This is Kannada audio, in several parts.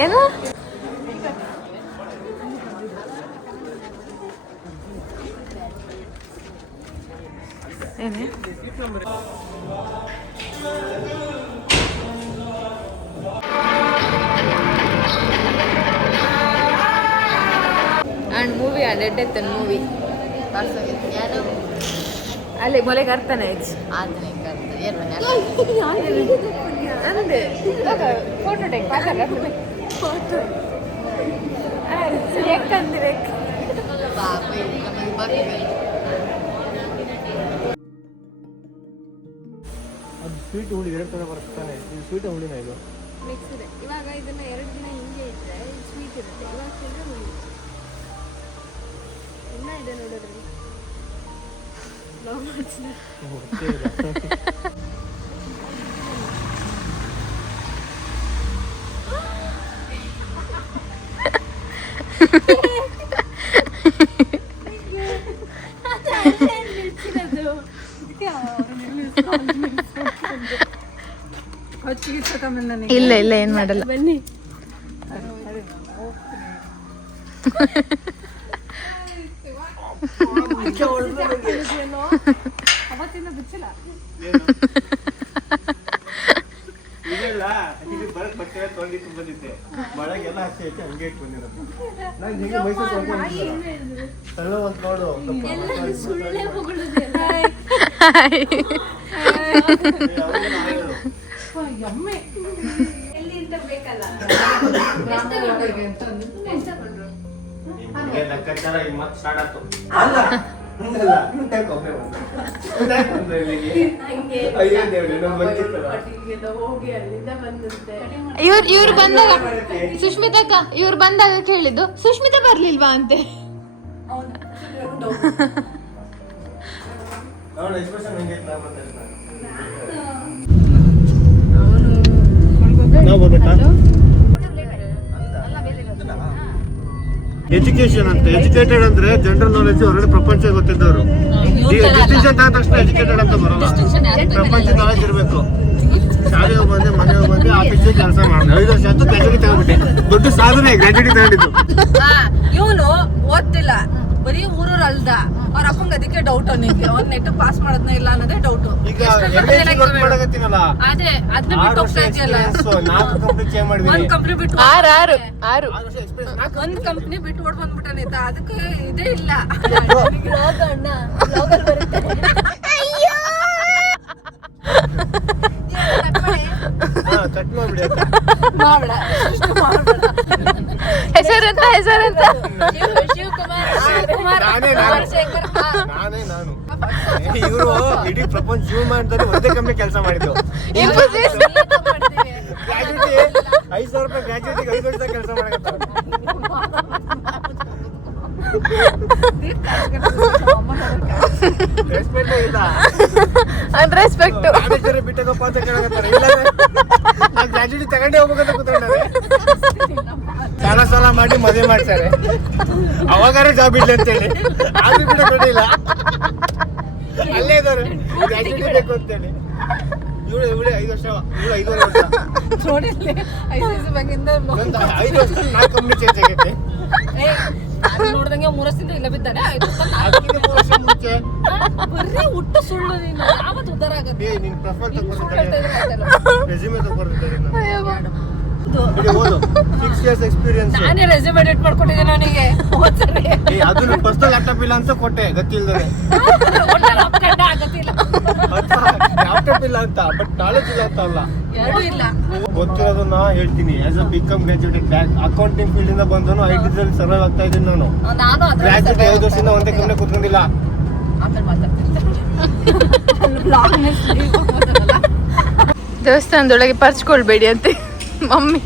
ಏನು ಏನೇ ಆ್ಯಂಡ್ ಮೂವಿ ಅಡ್ಡೆತ್ತನ್ ಮೂವಿ ಅಲ್ಲೇ ಮೊಲೆ ಕರ್ತಾನೆ ಅಂದೆ ಫೋಟೋ ಟೇಕ್ ಫೋಟೋ ಯಾಕಂದ್ರೆ ಅದು ಸ್ವೀಟ್ ಹುಳಿ 2 ಥರ ಬರ್ತಾನೆ. ಇದು ಸ್ವೀಟ್ ಹುಳಿನ ಇದು ಮಿಕ್ಸ್ ಇದೆ. ಇವಾಗ ಇದನ್ನ 2 ದಿನ ಹಿಂಗೆ ಇಟ್ಟರೆ ಸ್ವೀಟ್ ಇರುತ್ತೆ. ಇವಾಗ ತಿಂದರೆ ಹುಳಿ ಇನ್ನ ಇದೆ ನೋಡಿದ್ರಿ ಲವ್ ಮಾಡ್ತೀನಿ. ಇಲ್ಲ ಇಲ್ಲ ಏನ್ ಮಾಡಲ್ಲ ಬನ್ನಿ. ಅವತ್ತಿಂದ ಬಿಚ್ಚಿಲ್ಲ ಮಳೆಗೆಲ್ಲ ಹಚ್ಚಿ ಹಚ್ಚಿ ಹಂಗೆ ಇಟ್ಟು ಬಂದಿರೋದು. ನಾನು ಹಿಂಗೆ ಮೈಸೂರು ನೋಡು ಲೆಕ್ಕಾಚಾರ ಮತ್ತೆ ಸ್ಟಾರ್ಟ್ ಆಯ್ತು. ಇವ್ರು ಬಂದಾಗ ಸುಷ್ಮಿತಕ್ಕ ಇವ್ರು ಬಂದಾಗ ಕೇಳಿದ್ದು ಸುಷ್ಮಿತಾ ಬರ್ಲಿಲ್ವಾ ಅಂತೆ. ಎಜುಕೇಶನ್ ಅಂತ ಎಜುಕೇಟೆಡ್ ಅಂದ್ರೆ ಜನರಲ್ ನಾಲೆಜ್ ಹೊರಗಡೆ ಪ್ರಪಂಚ ಗೊತ್ತಿದ್ದವರು. ಡಿಸ್ಟಿಂಕ್ಷನ್ ಆದ ತಕ್ಷಣ ಎಜುಕೇಟೆಡ್ ಅಂತ ಬರೋಲ್ಲ. ಪ್ರಪಂಚ ನಾಲೆಜ್ ಇರಬೇಕು. ಶಾಲೆಗೆ ಬಂದೆ ಮನೆಗೆ ಬಂದೆ ಆಫೀಸಿಗೆ ಕೆಲಸ ಮಾಡಿದೆ. 5 ವರ್ಷ ಆಯ್ತು ಗ್ರಾಜುಯೇಟಿ ತಗೊಂಡ್ಬಿಟ್ಟೆ. ದೊಡ್ಡ ಸಾಧನೆ ಗ್ರಾಜುಯೇಟಿ ತಗೊಂಡಿದ್ದು. ಇವನು ಓದ್ತಿಲ್ಲ, ಬರೀ ಊರೂರು ಅಲ್ದ. ಅವ್ರ ಅಪ್ಪಂಗ ಅದಕ್ಕೆ ಡೌಟ್ ಅವನಿಗೆ. ಅವ್ನ ನೆಟ್ ಪಾಸ್ ಮಾಡೋದ್ನ ಇಲ್ಲ ಅನ್ನೋದೇ ಡೌಟ್. ಈಗ ವರ್ಕ್ ಮಾಡಕತ್ತೀನಲ್ಲ ಆದ್ರೆ ಅದನ್ನ ಬಿಟ್ಟು ಹೋಗ್ತಾ ಇದೆಯಲ್ಲ. 4 ಕಂಪನಿ ಚೇಂಜ್ ಮಾಡಿದೀನಿ. 1 ಕಂಪನಿ ಬಿಟ್ಟು 6 1 ಕಂಪನಿ ಬಿಟ್ಟು ಓಡ್ ಬಂದ್ಬಿಟ್ಟಾನೈತ. ಅದಕ್ಕೆ ಇದೇ ಇಲ್ಲ. ಕಟ್ ಮಾಡ್ಬಿಡಿ. ಹೆಸರಂತ ಶಿವಕುಮಾರ್ ನಾನೇ ನಾನು. ಇವರು ಇಡೀ ಪ್ರಪಂಚ ಜೀವ ಮಾಡಿದ್ರೆ ಒಂದೇ ಕಂಪ್ನಿ ಕೆಲಸ ಮಾಡಿದ್ದು. ಗ್ರಾಜುಯೇಟಿ 5,000 ರೂಪಾಯಿ ಗ್ರಾಜುಯೇಟಿಗೆ 5 ವರ್ಷ ಕೆಲಸ ಮಾಡಕತ್ತಾರ. ರೆಸ್ಪೆಕ್ಟ್ ಇಲ್ಲ. ರೆಸ್ಪೆಕ್ಟ್ ಬಿಟ್ಟಗಪ್ಪ ಅಂತ ಕೇಳಕತ್ತಾರ. ಇಲ್ಲ ನಾ ಗ್ರಾಜುಯೇಟಿ ತಗೊಂಡೇ ಹೋಗ್ಬೇಕಂತ ಕೂತ್ಕೊಂಡಾರೆ. ಸಾಲ ಮಾಡಿ ಮದುವೆ ಮಾಡ್ತಾರೆ. ಅವಾಗಾರ ಜಾಬ್ ಇಲ್ಲ ಅಂತೇಳಿ ಆದ್ರೂ ಕೂಡ ಕೊಡಿಲ್ಲ. ಅಲ್ಲೇ ಇದಾರೆ ಗ್ರಾಜುಯೇಟಿ ಬೇಕು ಅಂತೇಳಿ. ಇವಳು 5 ವರ್ಷ, ಇವಳು 5 ವರ್ಷ. ನೋಡಿರ್ಲಿ 5 ವರ್ಷ 4 ಕಂಪ್ನಿ ಚೇಂಜ್ ಆಗೈತೆ. ನೋಡ್ದಂಗೆ 3 ವರ್ಷದಿಂದ ಇಲ್ಲ ಬಿದ್ದಾನೆ. 3 ವರ್ಷ ಮುಂಚೆ ಬರ್ರಿ ಹುಟ್ಟು ಸುಳ್ಳು. ನೀನು ಯಾವತ್ತು ಉದ್ದಾರ ಆಗತ್ತೆ. ನಿನ್ ಪ್ರೊಫೈಲ್ ರೆಸ್ಯೂಮೆ ತಗೊಂಡಿದ್ದಾರೆ. ಓದು 6 years ಎಕ್ಸ್ಪೀರಿಯನ್ಸ್. ನಾನೇ ರೆಸ್ಯೂಮ್ ಎಡಿಟ್ ಮಾಡ್ಕೊಟ್ಟಿದ್ದೀನಿ ಅವನಿಗೆ. ಅದು ಪರ್ಸನಲ್ ಲ್ಯಾಪ್ಟಾಪ್ ಇಲ್ಲ ಅಂತ ಕೊಟ್ಟೆ, ಗೊತ್ತಿಲ್ಲದೆ. ಲ್ಯಾಪ್ಟಾಪ್ ಇಲ್ಲ ಅಂತ, ಬಟ್ ನಾಲೆಜ್ ಇಲ್ಲ ಅಂತ ಅಲ್ಲ, ಯಾರು ಇಲ್ಲ. ಗೊತ್ತಿರೋದನ್ನ ಹೇಳ್ತೀನಿ. As a BCom graduate accounting field ಇಂದ ಬಂದನು ಐ ಟಿ ದಲ್ಲಿ ಸರ್ವೈವ್ ಆಗ್ತಾ ಇದ್ದೀನಿ ನಾನು. ಗ್ರಾಜುಯೇಟ್ 5 ವರ್ಷದಿಂದ ಒಂದೇ ಕಂಪ್ನಿ ಕೂತ್ಕೊಂಡಿಲ್ಲ. ದೇವಸ್ಥಾನದೊಳಗೆ ಪರ್ಚ್ಕೊಳ್ಬೇಡಿ ಅಂತೆ ಮಮ್ಮಿ.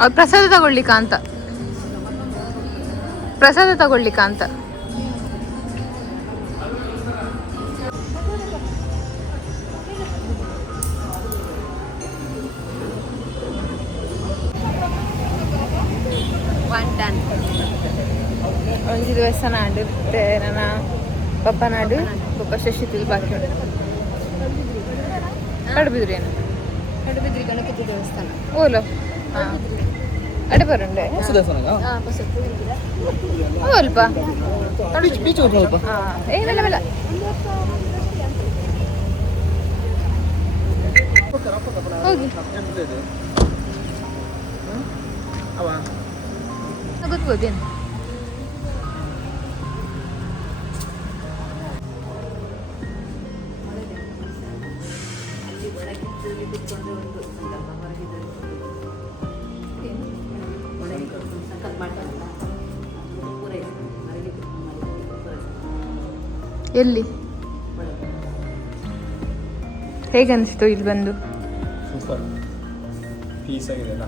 ಅವ್ರು ಪ್ರಸಾದ ತಗೊಳ್ಳಿಕ್ಕ ಅಂತ ಒನ್ ಡನ್. ಒಂಜಿ ದೇವಸ್ಥಾನ ಆಂಡು ಮತ್ತೆ ನನ್ನ ಪಪ್ಪನಾಡು ಪಪ್ಪ ಶಶಿ ಬಾಕಿ ಉಂಟು. ಪಡುಬಿದ್ರಿ ಏನು ಪಡುಬಿದ್ರಿ ಗಣಪತಿ ದೇವಸ್ಥಾನ ಓಲೋ ಹಾಂ ಅಡೆ ಬರುಂಡೆ ಅಲ್ಪ ಏನೆಲ್ಲ ಬೇಡ ಹೋಗಿ ಗೊತ್ತೇನು ಎಲ್ಲಿ ಹೇಗನ್ನಿಸ್ತು ಇಲ್ಲಿ ಬಂದು? ಸೂಪರ್ ಪೀಸ್ ಆಗಿದೆ ಅಲ್ಲ.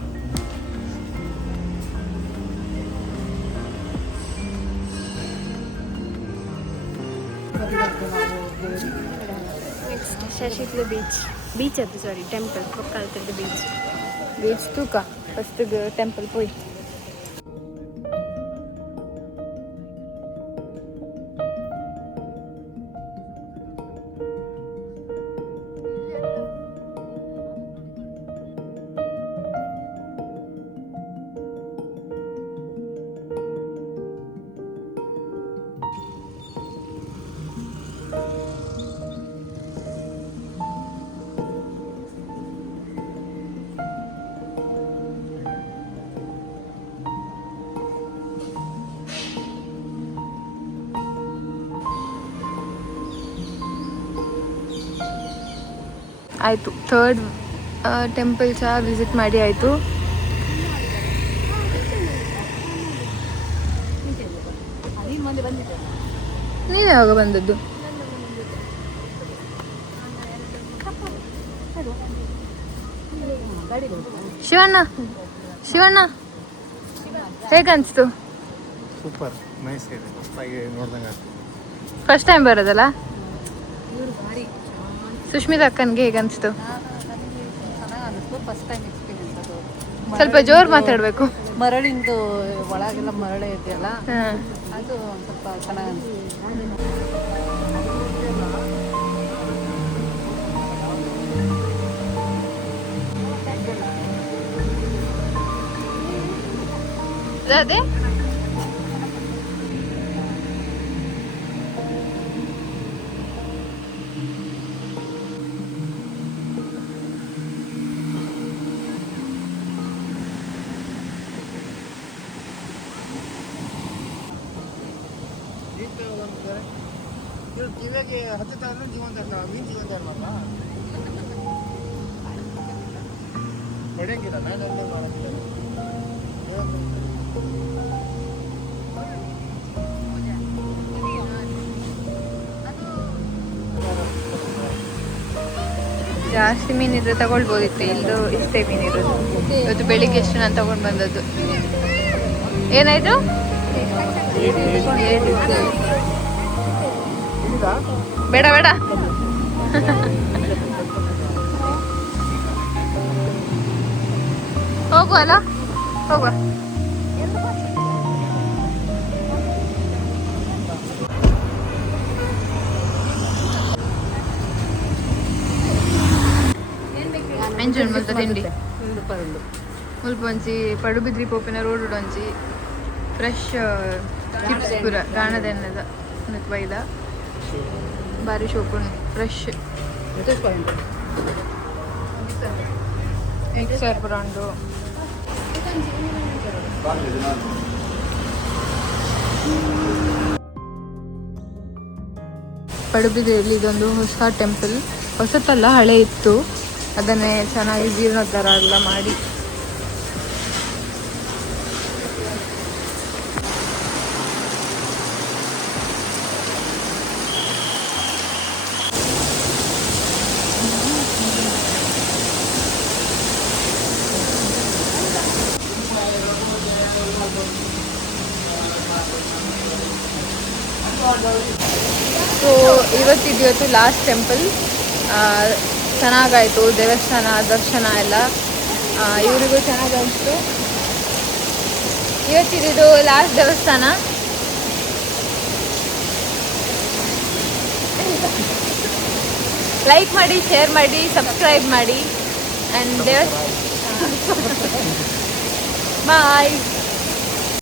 ನೆಕ್ಸ್ಟ್ ಶಶಿತ್ಲು ಬೀಚ್ ಅದು ಸಾರಿ ಟೆಂಪಲ್ ಪಕ್ಕಲ್ತದ್ದು ಬೀಚ್ ತೂಕ ಫಸ್ಟ್ ಟೆಂಪಲ್ ಪೋಯ್. ಆಯಿತು, ಥರ್ಡ್ ಟೆಂಪಲ್ ಸಹ ವಿಸಿಟ್ ಮಾಡಿ ಆಯಿತು. ನೀವು ಯಾವಾಗ ಬಂದದ್ದು? ಶಿವಣ್ಣ ಹೇಗನ್ಸ್ತು? ಸೂಪರ್ ನೈಸ್ ಇದೆ, ಮಸ್ತಾಗಿ ನೋಡ್ದಂಗೆ. First time ಬರೋದಲ್ಲ? ಸುಷ್ಮಿತಾ ಅಕ್ಕನಿಗೆ ಹೇಗನ್ಸ್ತು? ಫಸ್ಟ್ ಟೈಮ್ ಎಕ್ಸ್ಪೀರಿಯನ್ಸ್ ಅದು. ಸ್ವಲ್ಪ ಜೋರು ಮಾತಾಡಬೇಕು. ಮರಳಿಂದು ಒಳಗೆಲ್ಲ ಮರಳೆ ಇದೆಯಲ್ಲ, ಹಾಂ, ಅದು ಒಂದು ಸ್ವಲ್ಪ ಚೆನ್ನಾಗಿ ಅನಿಸ್ತು. ಅದೇ ಕಿವಿಗೆ ಹತ್ತುತ್ತಾದ್ರೂ ಜೀವಂತ ಮೀನು ಜೀವಂತ ಮಾಡಲ್ಲ ಬಡಿಯಂಗಿಲ್ಲ. ನಾನು ಮಾಡಂಗಿಲ್ಲ. ಜಾಸ್ತಿ ಮೀನಿದ್ರೆ ತಗೊಳ್ಬೋದಿತ್ತು, ಇಲ್ಲೂ ಇಷ್ಟೇ ಮೀನಿರೋದು. ಇವತ್ತು ಬೆಳಿಗ್ಗೆ ಎಷ್ಟು ನಾನು ತಗೊಂಡು ಬಂದದ್ದು. ಏನಾಯ್ತು? ಬೇಡ ಬೇಡ ಹೋಗುವ ಅಲ್ಲ, ಹೋಗುವ. ಎಂಜಾಯ್ ಮಾಡ್ತಾ ತಿಂಡಿ ಮುಲ್ಪ ಒಂಚಿ ಪಡುಬಿದ್ರಿ ಪೋಪಿನ ರೋಡ್ ಒಂಚಿ ಫ್ರೆಶ್ ಚಿಪ್ಸ್ ಪೂರ ಗಾಣದ ಎಣ್ಣೆದ ಬೈದ ಭಾರಿ ಶೋಪುಂಡು ಫ್ರೆಶ್ ಎಗ್ ಸಾರ್ ಪೂರ ಉಂಡು. ಪಡುಬಿದ್ರಿಯಲ್ಲಿ ಇದೊಂದು ಹೊಸ ಟೆಂಪಲ್, ಹೊಸತಲ್ಲ ಹಳೆ ಇತ್ತು, ಅದನ್ನೇ ಚೆನ್ನಾಗಿ ಜೀರ್ಣೋದ್ಧಾರ ಎಲ್ಲ ಮಾಡಿ ಸೊ ಇವತ್ತು ಲಾಸ್ಟ್ ಟೆಂಪಲ್. ಚೆನ್ನಾಗಾಯಿತು ದೇವಸ್ಥಾನ ದರ್ಶನ ಎಲ್ಲ, ಇವರಿಗೂ ಚೆನ್ನಾಗಿ ಅನಿಸ್ತು. ಇವತ್ತಿದು ಲಾಸ್ಟ್ ದೇವಸ್ಥಾನ. ಲೈಕ್ ಮಾಡಿ, ಶೇರ್ ಮಾಡಿ, ಸಬ್ಸ್ಕ್ರೈಬ್ ಮಾಡಿ. ಆ್ಯಂಡ್ ಬಾಯ್.